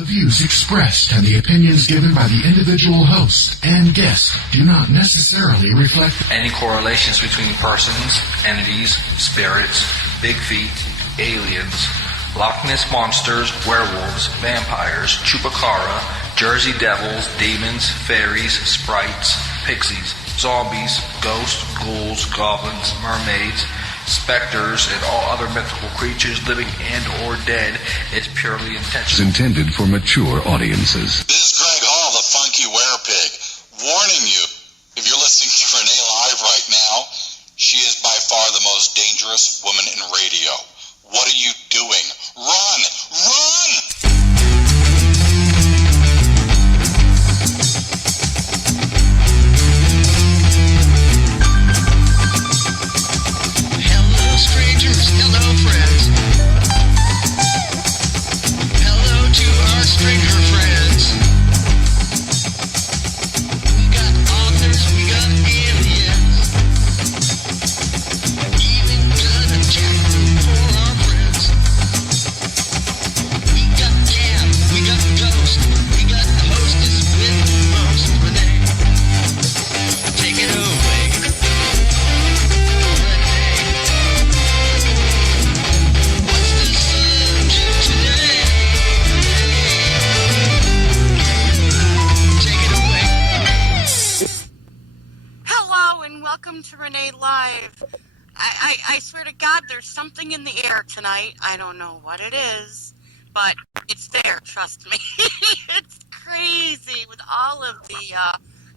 The views expressed and the opinions given by the individual host and guest do not necessarily reflect any correlations between persons, entities, spirits, big feet, aliens, Loch Ness monsters, werewolves, vampires, chupacabra, Jersey devils, demons, fairies, sprites, pixies, zombies, ghosts, ghouls, goblins, mermaids, specters, and all other mythical creatures, living and or dead. It's purely intentional. It's intended for mature audiences. This is Greg Hall, the Funky Werepig, warning you, if you're listening to Renee live right now, she is by far the most dangerous woman in radio. What are you doing? Run! Run! Hello, friends. Hello to our stranger friends. We got authors, we got aliens. Even got a chat room for our friends. We got Gab, we got Ghost, we got the hostess with the most, Renee. Take it away. Welcome to Renee Live. I swear to God, there's something in the air tonight. I don't know what it is, but it's there, trust me. It's crazy with all of the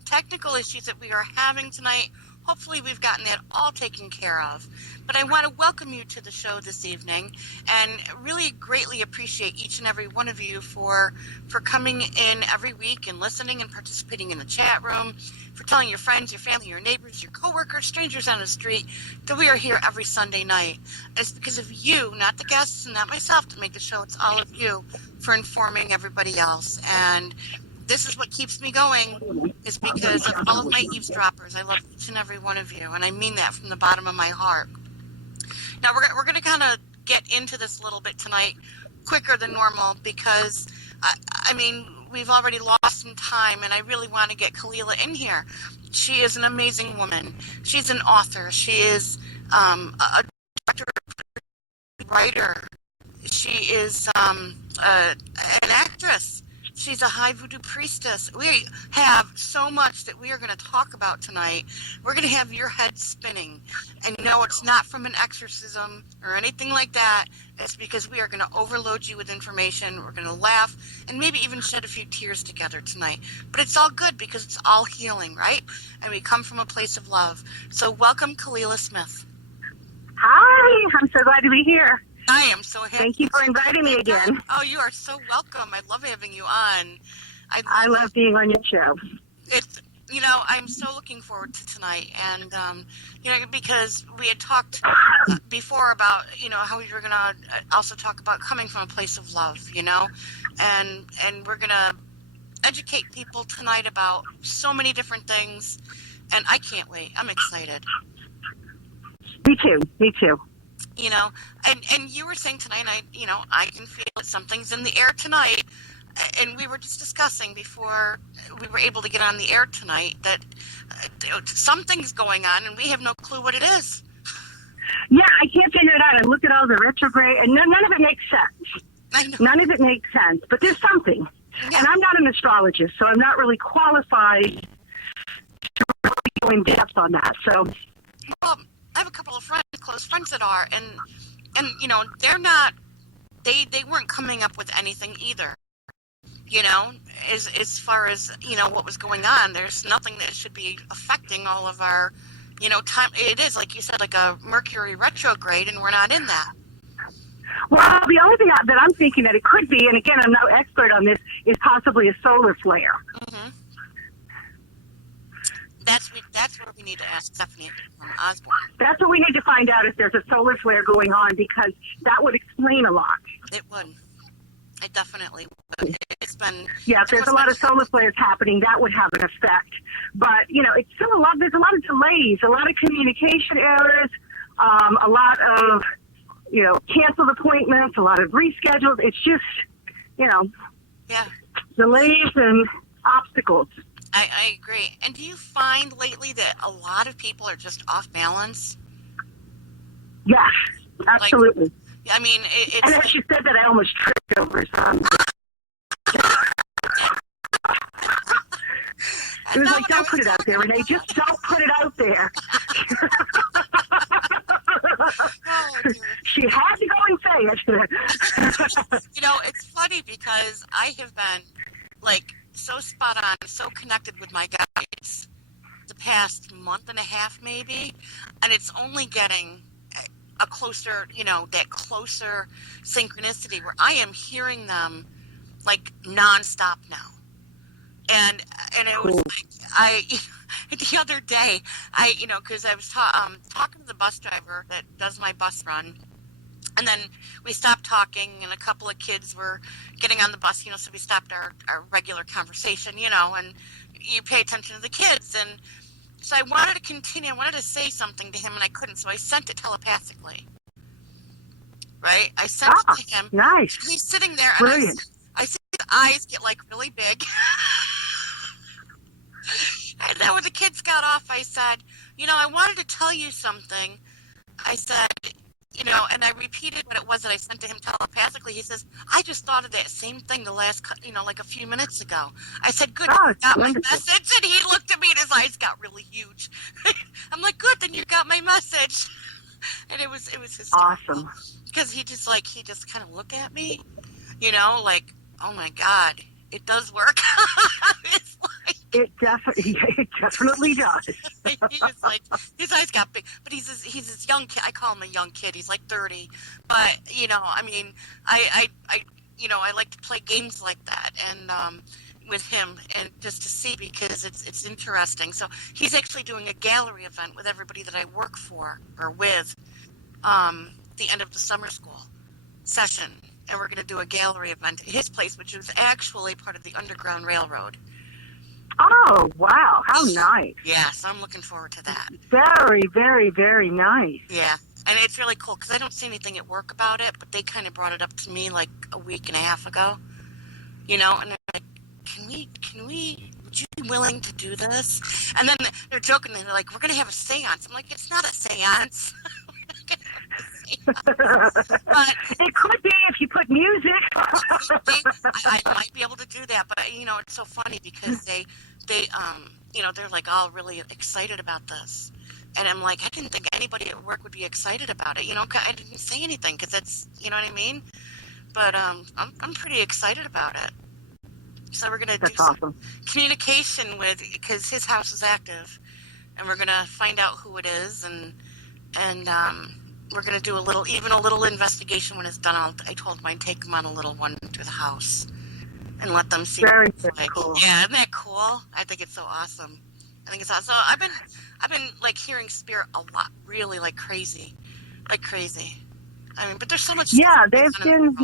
technical issues that we are having tonight. Hopefully we've gotten that all taken care of. But I want to welcome you to the show this evening and really greatly appreciate each and every one of you for coming in every week and listening and participating in the chat room, for telling your friends, your family, your neighbors, your coworkers, strangers on the street that we are here every Sunday night. It's because of you, not the guests and not myself, to make the show. It's all of you for informing everybody else. And this is what keeps me going, is because of all of my eavesdroppers. I love each and every one of you, and I mean that from the bottom of my heart. Now, we're going to kind of get into this a little bit tonight, quicker than normal, because, I mean, we've already lost some time, and I really want to get Kalila in here. She is an amazing woman. She's an author. She is a director, writer. She is an actress. She's a high voodoo priestess. We have so much that we are going to talk about tonight. We're going to have your head spinning. And no, it's not from an exorcism or anything like that. It's because we are going to overload you with information. We're going to laugh and maybe even shed a few tears together tonight. But it's all good because it's all healing, right? And we come from a place of love. So welcome, Kalila Smith. Hi, I'm so glad to be here. I am so happy. Thank you for inviting me again. Oh, you are so welcome. I love having you on. I love being on your show. It's, you know, I'm so looking forward to tonight. And, you know, because we had talked before about, you know, how we were going to also talk about coming from a place of love, you know, and we're going to educate people tonight about so many different things. And I can't wait. I'm excited. Me too. Me too. You know, and you were saying tonight, I can feel that something's in the air tonight, and we were just discussing before we were able to get on the air tonight that something's going on, and we have no clue what it is. Yeah, I can't figure it out. I look at all the retrograde, and none of it makes sense. I know. None of it makes sense, but there's something. Yeah. And I'm not an astrologist, so I'm not really qualified to really go in depth on that. So, well, I have a couple of friends, close friends that are, and you know, they're not, they weren't coming up with anything either. You know, as far as, you know, what was going on, there's nothing that should be affecting all of our, you know, time. It is, like you said, like a Mercury retrograde, and we're not in that. Well, the only thing that I'm thinking that it could be, and again, I'm no expert on this, is possibly a solar flare. Mm-hmm. That's what we need to ask Stephanie from Osborne. That's what we need to find out, if there's a solar flare going on, because that would explain a lot. It would. It definitely would. It's been... Yeah, if there's a lot of solar flares happening, that would have an effect. But, you know, it's still there's a lot of delays, a lot of communication errors, a lot of, you know, canceled appointments, a lot of reschedules. It's just, you know, Yeah. Delays and obstacles. I agree. And do you find lately that a lot of people are just off balance? Yes, absolutely. I mean, it's and as you said that, I almost tripped over something. It was like, don't put it out there, Renee. Just don't put it out there. Oh, dear. She had to go and say it. You know, it's funny because I have been, like, so spot on, so connected with my guides the past month and a half, maybe, and it's only getting a closer, you know, that closer synchronicity where I am hearing them, like, nonstop now. And it was like, the other day, because I was talking to the bus driver that does my bus run, and then we stopped talking, and a couple of kids were getting on the bus, so we stopped our regular conversation, and you pay attention to the kids, and so I wanted to continue, I wanted to say something to him, and I couldn't, so I sent it telepathically, right? I sent it to him. Nice. He's sitting there, Brilliant. and I see his eyes get, like, really big. And then when the kids got off, I said, I wanted to tell you something. I said, and I repeated what it was that I sent to him telepathically. He says, I just thought of that same thing the last, like a few minutes ago. I said, good, you got my message? And he looked at me and his eyes got really huge. I'm like, good, then you got my message. And it was hysterical. Awesome. Because he just kind of looked at me, like, oh my God, it does work. It's like, it definitely does. He was like, his eyes got big, but he's this young kid. I call him a young kid. He's like 30, but I mean, I like to play games like that and with him, and just to see, because it's interesting. So he's actually doing a gallery event with everybody that I work for or with, the end of the summer school session, and we're going to do a gallery event at his place, which is actually part of the Underground Railroad. Oh, wow. How nice. Yeah, so I'm looking forward to that. Very, very, very nice. Yeah, and it's really cool because I don't see anything at work about it, but they kind of brought it up to me like a week and a half ago, and they're like, would you be willing to do this? And then they're joking, and they're like, we're going to have a seance. I'm like, it's not a seance. But it could be if you put music. I might be able to do that, but it's so funny because they they're like all really excited about this, and I'm like, I didn't think anybody at work would be excited about it. I didn't say anything because that's, what I mean. But I'm pretty excited about it. So we're gonna do some communication because his house is active, and we're gonna find out who it is, and we're going to do a little investigation when it's done. I told him I'd take him on a little one to the house and let them see. Very cool. Yeah, isn't that cool? I think it's so awesome. I think it's awesome. So I've been like hearing spirit a lot, really like crazy. I mean, but there's so much. Yeah, they've been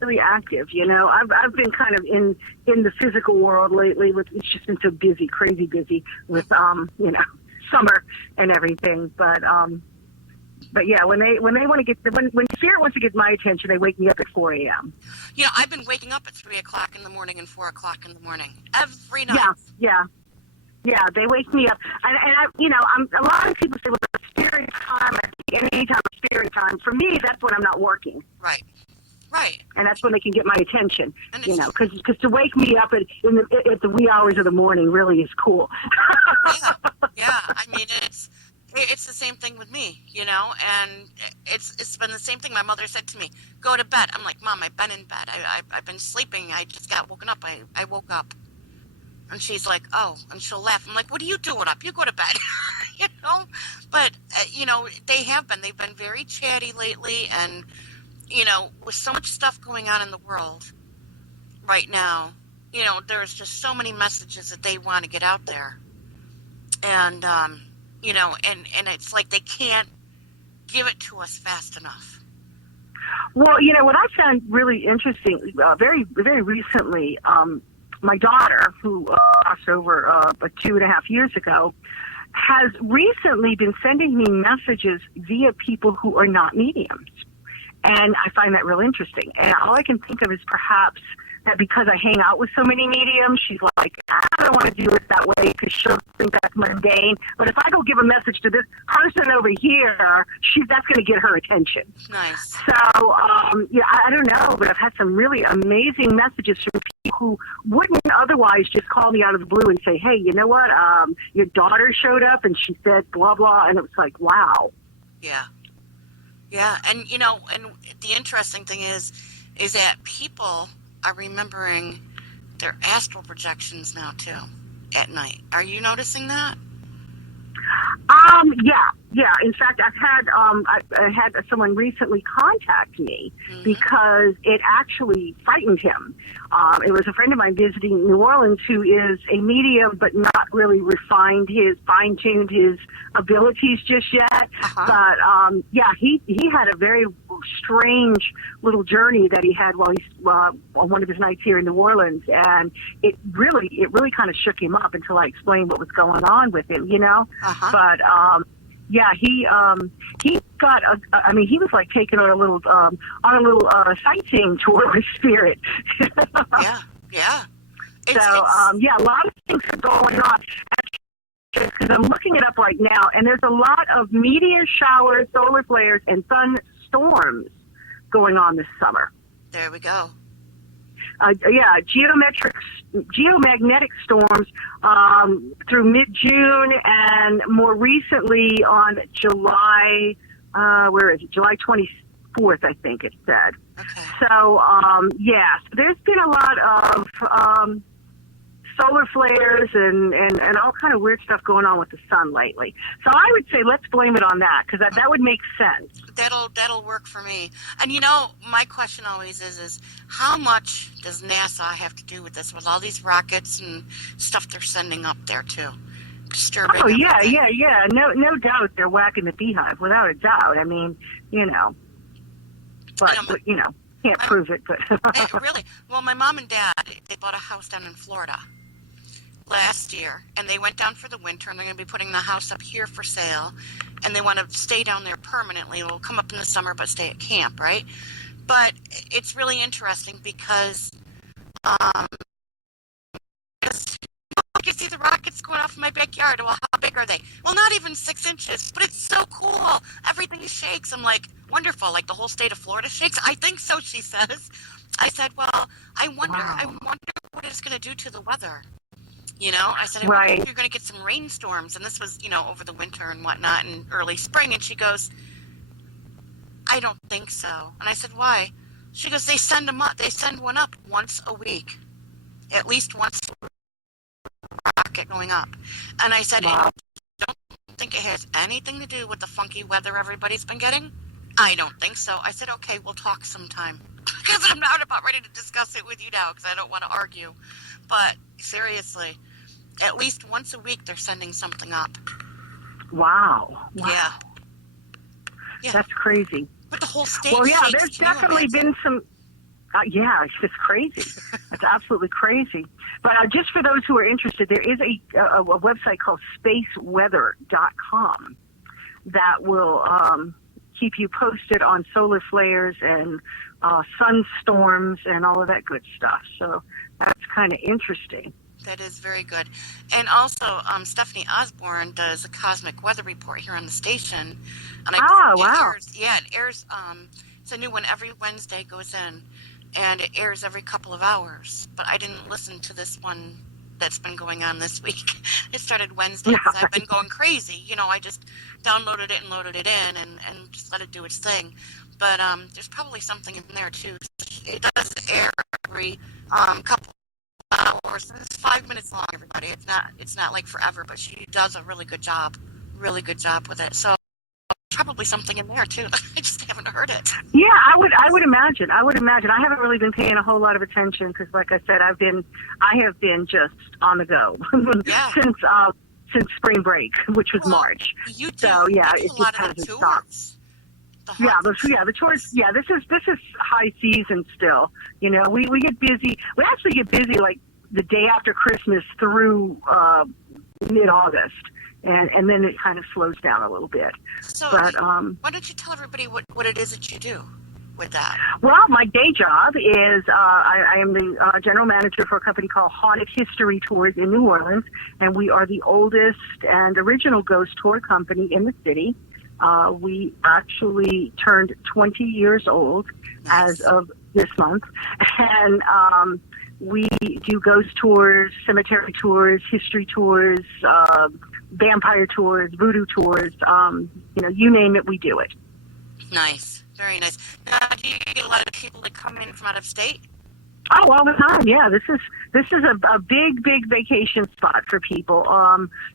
really active. I've been kind of in the physical world lately. It's just been so busy, crazy busy with summer and everything. But yeah, when spirit wants to get my attention, they wake me up at 4 a.m. I've been waking up at 3 o'clock in the morning and 4 o'clock in the morning every night. Yeah, they wake me up, and a lot of people say, well, spirit time. I think any time of spirit time, for me, that's when I'm not working. Right. And that's when they can get my attention. Because to wake me up at the wee hours of the morning really is cool. Yeah. I mean, it's the same thing with me, and it's been the same thing. My mother said to me, go to bed. I'm like, Mom, I've been in bed. I've been sleeping. I just got woken up. I woke up. And she's like, oh, and she'll laugh. I'm like, what are you doing up? You go to bed, But, they've been very chatty lately. And, with so much stuff going on in the world right now, there's just so many messages that they want to get out there. And, and it's like they can't give it to us fast enough. Well, what I found really interesting, very, very recently, my daughter, who crossed over about 2.5 years ago, has recently been sending me messages via people who are not mediums. And I find that real interesting. And all I can think of is perhaps that because I hang out with so many mediums, she's like, I don't want to do it that way because she'll think that's mundane. But if I go give a message to this person over here, that's going to get her attention. Nice. So, yeah, I don't know, but I've had some really amazing messages from people who wouldn't otherwise just call me out of the blue and say, hey, you know what? Your daughter showed up and she said blah, blah. And it was like, wow. Yeah. Yeah. And, you know, and the interesting thing is that people are remembering their astral projections now too at night. Are you noticing that? Yeah. In fact, I had someone recently contact me because it actually frightened him. It was a friend of mine visiting New Orleans who is a medium, but not really fine-tuned his abilities just yet. But yeah, he had a very strange little journey that he had while he's on one of his nights here in New Orleans, and it really kind of shook him up until I explained what was going on with him, you know. But yeah, he got he was like taken on a little sightseeing tour with Spirit. Yeah. So yeah, a lot of things are going on. Because I'm looking it up right now, and there's a lot of meteor showers, solar flares, and sun storms going on this summer. There we go. Yeah, geomagnetic storms through mid-June, and more recently on July, July 24th, I think it said. Okay. So, yeah, there's been a lot of solar flares and all kind of weird stuff going on with the sun lately. So I would say let's blame it on that, because that would make sense. That'll work for me. And you know, my question always is how much does NASA have to do with this, with all these rockets and stuff they're sending up there too? Disturbing. Oh yeah. No doubt they're whacking the beehive, without a doubt. I mean, you know, but you know, can't prove it. But really, well, my mom and dad, they bought a house down in Florida last year, and they went down for the winter, and they're going to be putting the house up here for sale, and they want to stay down there permanently. It'll come up in the summer, but stay at camp, right? But it's really interesting because you see the rockets going off in my backyard. Well, how big are they? Well, not even 6 inches, but it's so cool. Everything shakes. I'm like, wonderful. Like the whole state of Florida shakes? I think so, she says. I said, well, I wonder what it's going to do to the weather. You know, I said, I wonder if you're going to get some rainstorms. And this was, you know, over the winter and whatnot and early spring. And she goes, I don't think so. And I said, why? She goes, they send them up. They send one up once a week. At least once a rocket going up. And I said, I don't think it has anything to do with the funky weather everybody's been getting. I don't think so. I said, okay, we'll talk sometime. Because I'm not about ready to discuss it with you now because I don't want to argue. But seriously, at least once a week they're sending something up. Wow. Yeah. That's crazy. But the whole state Well, yeah, shakes. there's definitely been some... yeah, it's just crazy. It's absolutely crazy. But just for those who are interested, there is a website called spaceweather.com that will keep you posted on solar flares and sunstorms and all of that good stuff. So that's kind of interesting. That is very good. And also, Stephanie Osborne does a cosmic weather report here on the station. And wow. It airs, it's a new one every Wednesday goes in. And it airs every couple of hours. But I didn't listen to this one that's been going on this week. It started Wednesday because I've been going crazy. You know, I just downloaded it and loaded it in and just let it do its thing. But there's probably something in there, too. It does air every couple of hours. It's 5 minutes long, everybody. It's not like forever, but she does a really good job with it. So probably something in there too. I just haven't heard it. Yeah, I would imagine. I haven't really been paying a whole lot of attention because, like I said, I have been just on the go since spring break, which was March. You do. So yeah, it just hasn't stopped. The tours. Yeah, this is high season still. You know, we get busy. We actually get busy like the day after Christmas through mid-August. And then it kind of slows down a little bit. So, but why don't you tell everybody what it is that you do? with that? Well, my day job is I am the general manager for a company called Haunted History Tours in New Orleans, and we are the oldest and original ghost tour company in the city. We actually turned 20 years old as of this month, and we do ghost tours, cemetery tours, history tours, vampire tours, voodoo tours. You name it, we do it. Nice. Very nice. Now, do you get a lot of people that come in from out of state? Oh, all the time. Yeah, this is a big vacation spot for people.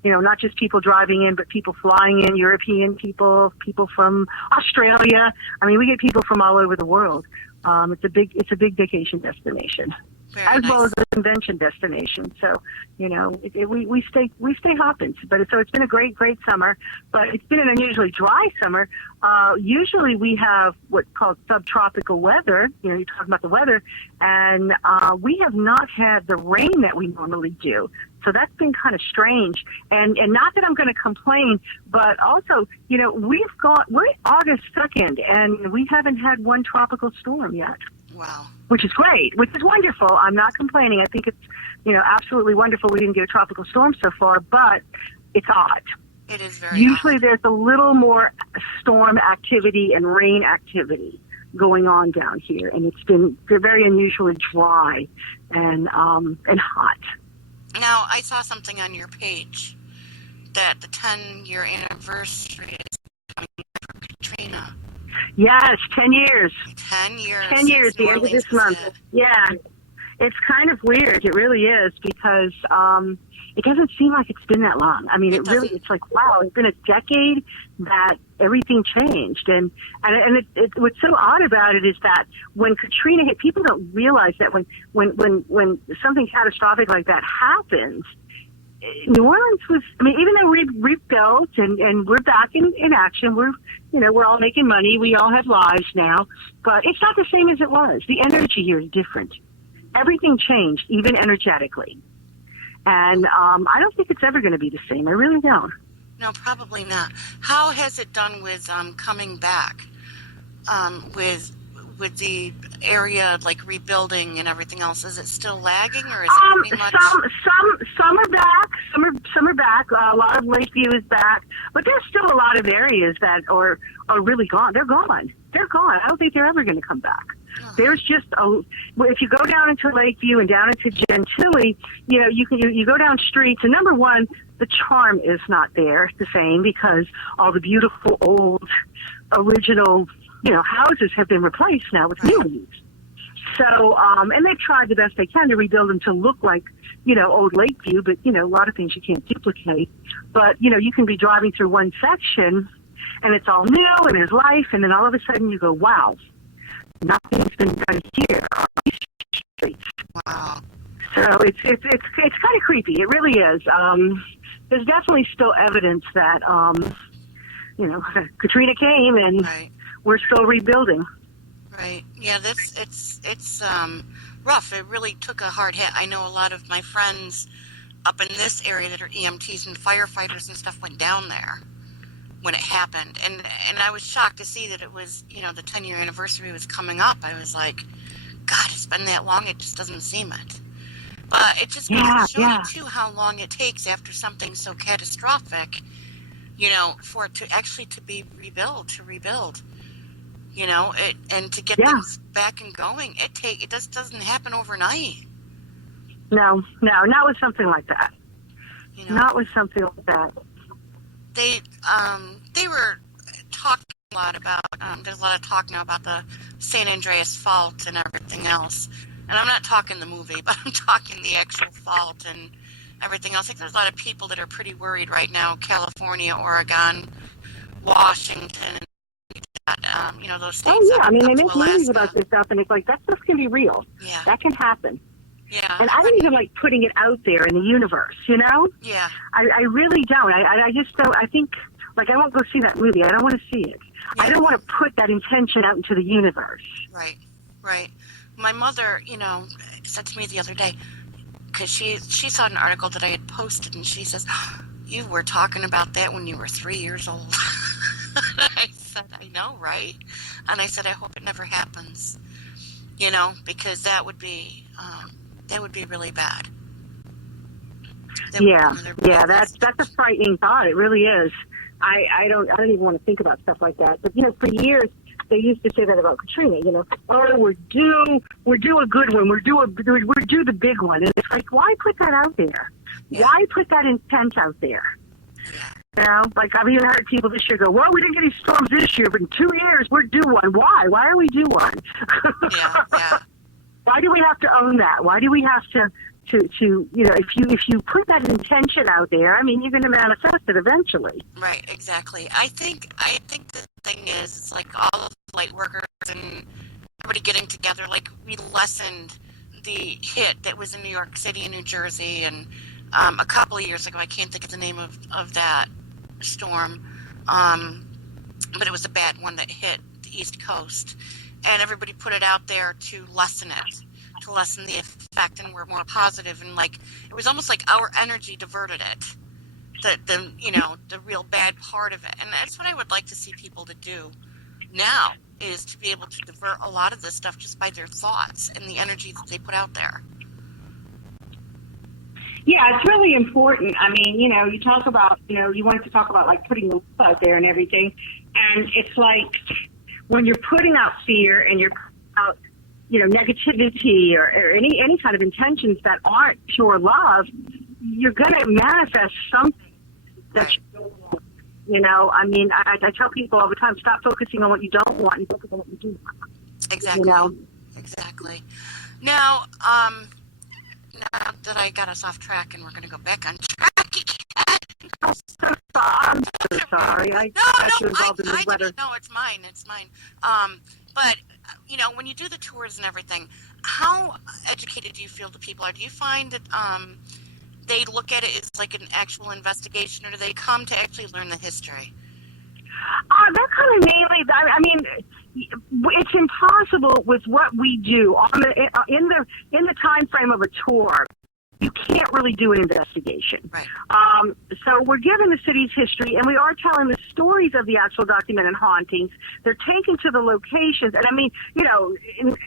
Not just people driving in, but people flying in, European people from Australia. I mean, we get people from all over the world. It's a big vacation destination. As well as a convention destination. So, we stay hopping. But it's been a great summer. But it's been an unusually dry summer. Usually we have what's called subtropical weather. You're talking about the weather, and we have not had the rain that we normally do. So that's been kind of strange. And not that I'm going to complain, but also, we're August 2nd, and we haven't had one tropical storm yet. Wow. Which is great, which is wonderful. I'm not complaining. I think it's, absolutely wonderful we didn't get a tropical storm so far, but it's odd. It is very Usually odd. There's a little more storm activity and rain activity going on down here, and it's been very unusually dry and hot. Now, I saw something on your page that the 10-year anniversary is coming for Katrina. Yes, 10 years. 10 years. 10 years, the end of this month. Yeah. It's kind of weird. It really is, because it doesn't seem like it's been that long. I mean, it's like, wow, it's been a decade that everything changed. And what's so odd about it is that when Katrina hit, people don't realize that when something catastrophic like that happens, New Orleans was, even though we rebuilt and we're back in action, we're all making money, we all have lives now, but it's not the same as it was. The energy here is different. Everything changed, even energetically. And I don't think it's ever going to be the same. I really don't. No, probably not. How has it done with coming back, with the area like rebuilding and everything else? Is it still lagging, or is it pretty much? Some are back. Some are back. A lot of Lakeview is back, but there's still a lot of areas that are really gone. They're gone. I don't think they're ever going to come back. There's just if you go down into Lakeview and down into Gentilly, you go down streets, and number one, the charm is not there the same, because all the beautiful old original houses have been replaced now with new ones. So, and they've tried the best they can to rebuild them to look like, old Lakeview, but, a lot of things you can't duplicate. But, you can be driving through one section and it's all new and there's life, and then all of a sudden you go, wow, nothing's been done here on these streets. Wow. So it's kind of creepy. It really is. There's definitely still evidence that, Katrina came and right. We're still rebuilding. Right. Yeah, it's rough. It really took a hard hit. I know a lot of my friends up in this area that are EMTs and firefighters and stuff went down there when it happened. And I was shocked to see that it was, the 10-year anniversary was coming up. I was like, God, it's been that long. It just doesn't seem it. But it just goes to show you, too, how long it takes after something so catastrophic, for it to actually to rebuild. And to get things back and going, it just doesn't happen overnight. No, not with something like that. Not with something like that. They were talking a lot about. There's a lot of talk now about the San Andreas fault and everything else. And I'm not talking the movie, but I'm talking the actual fault and everything else. I think there's a lot of people that are pretty worried right now. California, Oregon, Washington. Those states. Oh, yeah. They make movies about this stuff, and it's like, that stuff can be real. Yeah. That can happen. Yeah. And I don't even like putting it out there in the universe, Yeah. I really don't. I just don't. I think, I won't go see that movie. I don't want to see it. Yeah. I don't want to put that intention out into the universe. Right. My mother, said to me the other day, because she saw an article that I had posted, and she says, you were talking about that when you were 3 years old. I said, I know, right? And I said, I hope it never happens, because that would be really bad. That's a frightening thought. It really is. I don't even want to think about stuff like that. But for years they used to say that about Katrina. Oh, we're due a good one. We're due the big one. And it's like, why put that out there? Yeah. Why put that intent out there? Like I've even heard people this year go, well, we didn't get any storms this year, but in 2 years we're due one. Why? Why are we due one? Yeah. Why do we have to own that? Why do we have to if you put that intention out there, you're going to manifest it eventually. Right, exactly. I think the thing is, it's like all of the light workers and everybody getting together, like we lessened the hit that was in New York City and New Jersey, and a couple of years ago, I can't think of the name of that storm, but it was a bad one that hit the East Coast, and everybody put it out there to lessen it. To lessen the effect, and we're more positive, and like it was almost like our energy diverted it, the real bad part of it. And that's what I would like to see people to do now, is to be able to divert a lot of this stuff just by their thoughts and the energy that they put out there. Yeah, it's really important. You talk about, you wanted to talk about like putting the love out there and everything, and it's like when you're putting out fear and you're putting out negativity or any kind of intentions that aren't pure love, you're going to manifest something that you don't want. I tell people all the time, stop focusing on what you don't want and focus on what you do want. Exactly. Exactly. Now that I got us off track and we're going to go back on track again. I'm so sorry. I got you involved in the weather. No, it's mine. But, when you do the tours and everything, how educated do you feel the people are? Do you find that they look at it as like an actual investigation, or do they come to actually learn the history? That kind of mainly, it's impossible with what we do in the time frame of a tour. You can't really do an investigation. Right. So we're given the city's history, and we are telling the stories of the actual documented hauntings. They're taken to the locations, and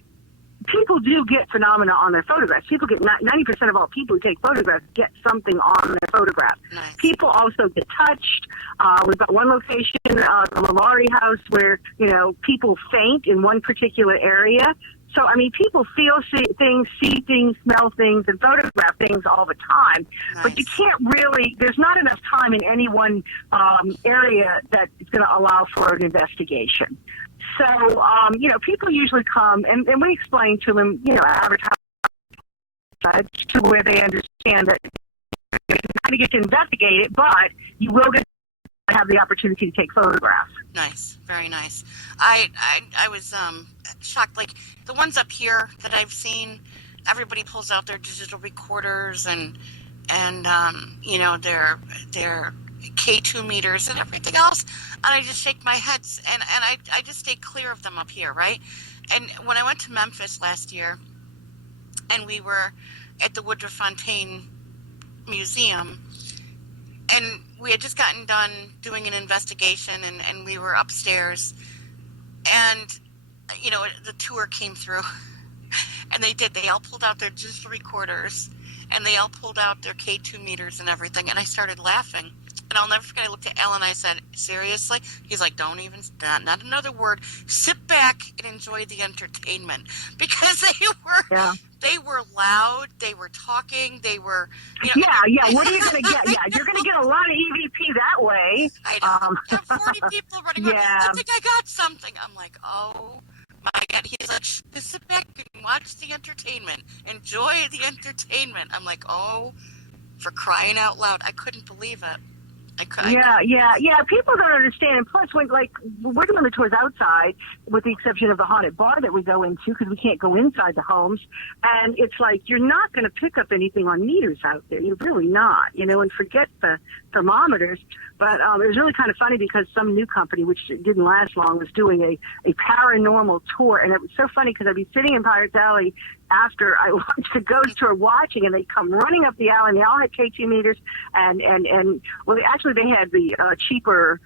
people do get phenomena on their photographs. People get 90% of all people who take photographs get something on their photograph. Nice. People also get touched. We've got one location, the Malari House, where people faint in one particular area. So, people see things, smell things, and photograph things all the time. Nice. But you can't really, there's not enough time in any one area that is going to allow for an investigation. So, people usually come, and we explain to them, advertise to where they understand that you're not going to get to investigate it, but you will get to have the opportunity to take photographs. Nice, very nice. I was shocked. Like the ones up here that I've seen, everybody pulls out their digital recorders and their K2 meters and everything else, and I just shake my head and I just stay clear of them up here, right? And when I went to Memphis last year, and we were at the Woodruff Fontaine Museum, and we had just gotten done doing an investigation, and we were upstairs, and the tour came through, and they all pulled out their digital recorders, and they all pulled out their K2 meters and everything, and I started laughing. And I'll never forget, I looked at Al and I said, seriously? He's like, don't even, not another word. Sit back and enjoy the entertainment. Because they were loud, they were talking, they were, Yeah, what are you going to get? Yeah, you're going to get a lot of EVP that way. I know. There are 40 people running around. I think I got something. I'm like, oh my God. He's like, just sit back and watch the entertainment. Enjoy the entertainment. I'm like, oh, for crying out loud. I couldn't believe it. Yeah. People don't understand. And plus, we're doing the tours outside, with the exception of the haunted bar that we go into, because we can't go inside the homes. And it's like, you're not going to pick up anything on meters out there. You're really not, and forget the thermometers. But it was really kind of funny because some new company, which didn't last long, was doing a paranormal tour. And it was so funny because I'd be sitting in Pirates Alley after I watched the ghosts were watching, and they come running up the alley, and they all had K2 meters, and well, actually they had the cheaper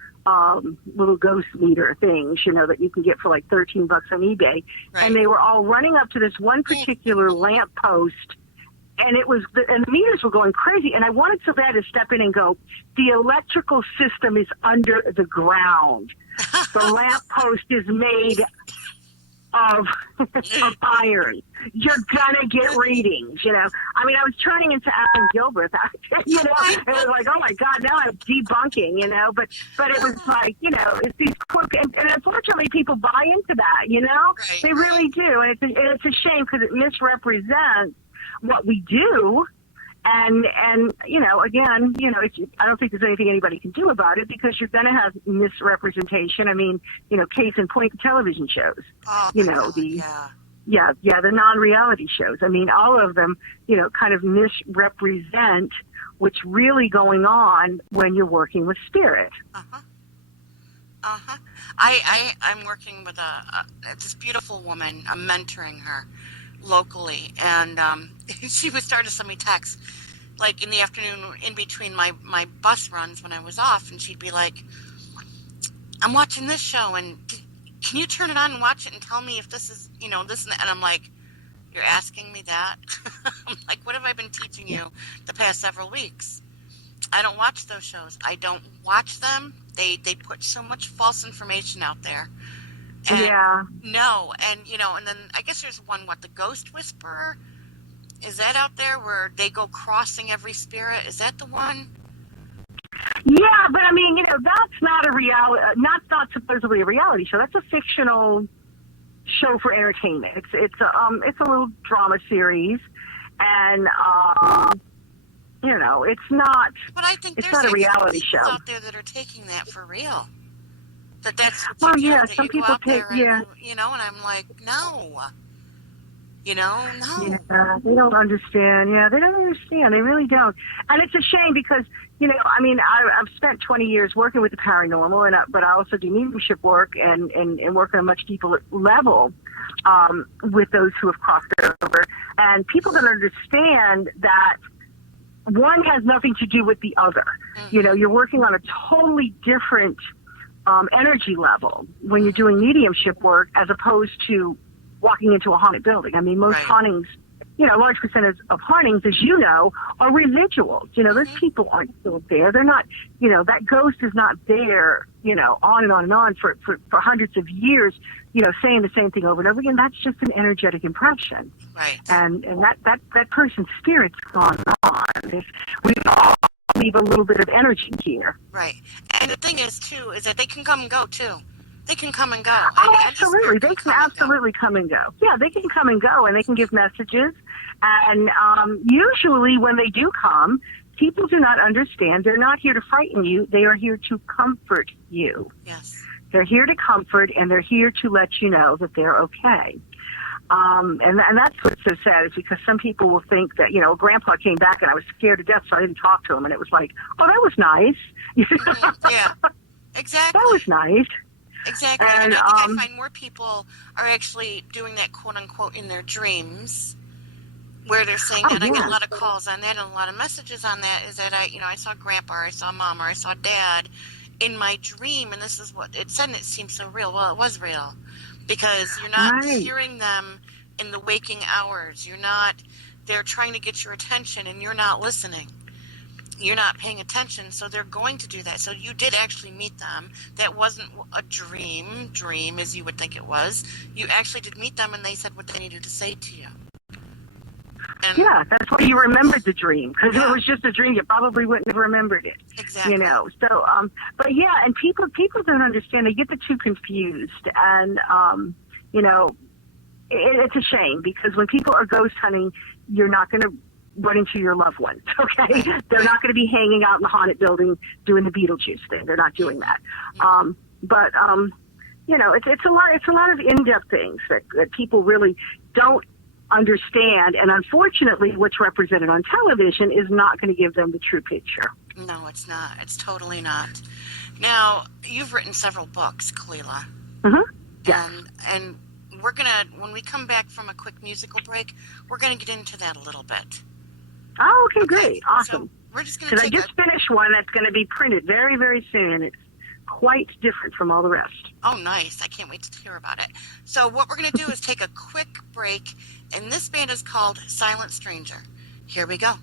little ghost meter things, that you can get for like $13 on eBay. Right. And they were all running up to this one particular lamp post, and the meters were going crazy. And I wanted so bad to step in and go, the electrical system is under the ground. The lamp post is made of iron. You're gonna get readings, I mean, I was turning into Alan Gilbert, it was like, oh my God, now I'm debunking, but it was like, it's these quick, and unfortunately people buy into that, Right. They really do, and it's a shame because it misrepresents what we do. And again, I don't think there's anything anybody can do about it because you're going to have misrepresentation. I mean, case in point, the television shows. Oh, the non-reality shows. I mean, all of them, kind of misrepresent what's really going on when you're working with spirit. I'm working with this beautiful woman. I'm mentoring her locally, and she would start to send me texts like in the afternoon in between my bus runs when I was off, and she'd be like, I'm watching this show, and can you turn it on and watch it and tell me if this is this and that? And I'm like, you're asking me that? I'm like, what have I been teaching you the past several weeks? I don't watch those shows. I don't watch them. They put so much false information out there. And no, and and then I guess there's one, the Ghost Whisperer? Is that out there where they go crossing every spirit? Is that the one? Yeah, but I mean, that's not a reality, not supposedly a reality show. That's a fictional show for entertainment. It's a little drama series, and it's not. But I think it's not a reality show out there that are taking that for real. That's well, yeah. That some people take, and, and I'm like, no. No. Yeah, they don't understand. Yeah, they don't understand. They really don't. And it's a shame because, I mean, I've spent 20 years working with the paranormal, but I also do mediumship work and work on a much deeper level with those who have crossed over. And people don't understand that one has nothing to do with the other. Mm-hmm. You're working on a totally different energy level when you're doing mediumship work as opposed to walking into a haunted building. I mean, most hauntings, a large percentage of hauntings, as you know, are residuals. Those people aren't still there. They're not, that ghost is not there, on and on and on for hundreds of years, saying the same thing over and over again. That's just an energetic impression. Right. And that person's spirit's gone on. We all leave a little bit of energy here. Right. And the thing is, too, is that they can come and go, too. They can come and go. Oh, absolutely. They can absolutely come and go. Yeah, they can come and go, and they can give messages. And usually when they do come, people do not understand. They're not here to frighten you. They are here to comfort you. Yes. They're here to comfort, and they're here to let you know that they're okay. And that's what's so sad is because some people will think that, Grandpa came back and I was scared to death, so I didn't talk to him. And it was like, oh, that was nice. Yeah, exactly. That was nice. Exactly. And I think I find more people are actually doing that, quote unquote, in their dreams, where they're saying that. I get a lot of calls on that and a lot of messages on that. Is that I saw Grandpa, or I saw Mom, or I saw Dad in my dream, and this is what it said, and it seemed so real. Well, it was real because you're not hearing them in the waking hours. They're trying to get your attention, and you're not listening. You're not paying attention, so they're going to do that. So you did actually meet them. That wasn't a dream as you would think it was. You actually did meet them, and they said what they needed to say to you. And yeah, that's why you remembered the dream, because if it was just a dream, you probably wouldn't have remembered it. Exactly. So, but yeah, and people don't understand. They get the two confused, and it's a shame because when people are ghost hunting, you're not going to run into your loved ones, okay? They're not going to be hanging out in the haunted building doing the Beetlejuice thing. They're not doing that. It's a lot of in-depth things that people really don't understand, and unfortunately what's represented on television is not going to give them the true picture. No, it's not. It's totally not. Now, you've written several books, Kalila. Mm-hmm. Yeah. And we're gonna, when we come back from a quick musical break, we're gonna get into that a little bit. Oh, okay, great. Awesome. So we're just gonna Because I take just finished one that's going to be printed very, very soon. It's quite different from all the rest. Oh, nice. I can't wait to hear about it. So what we're going to do is take a quick break, and this band is called Silent Stranger. Here we go.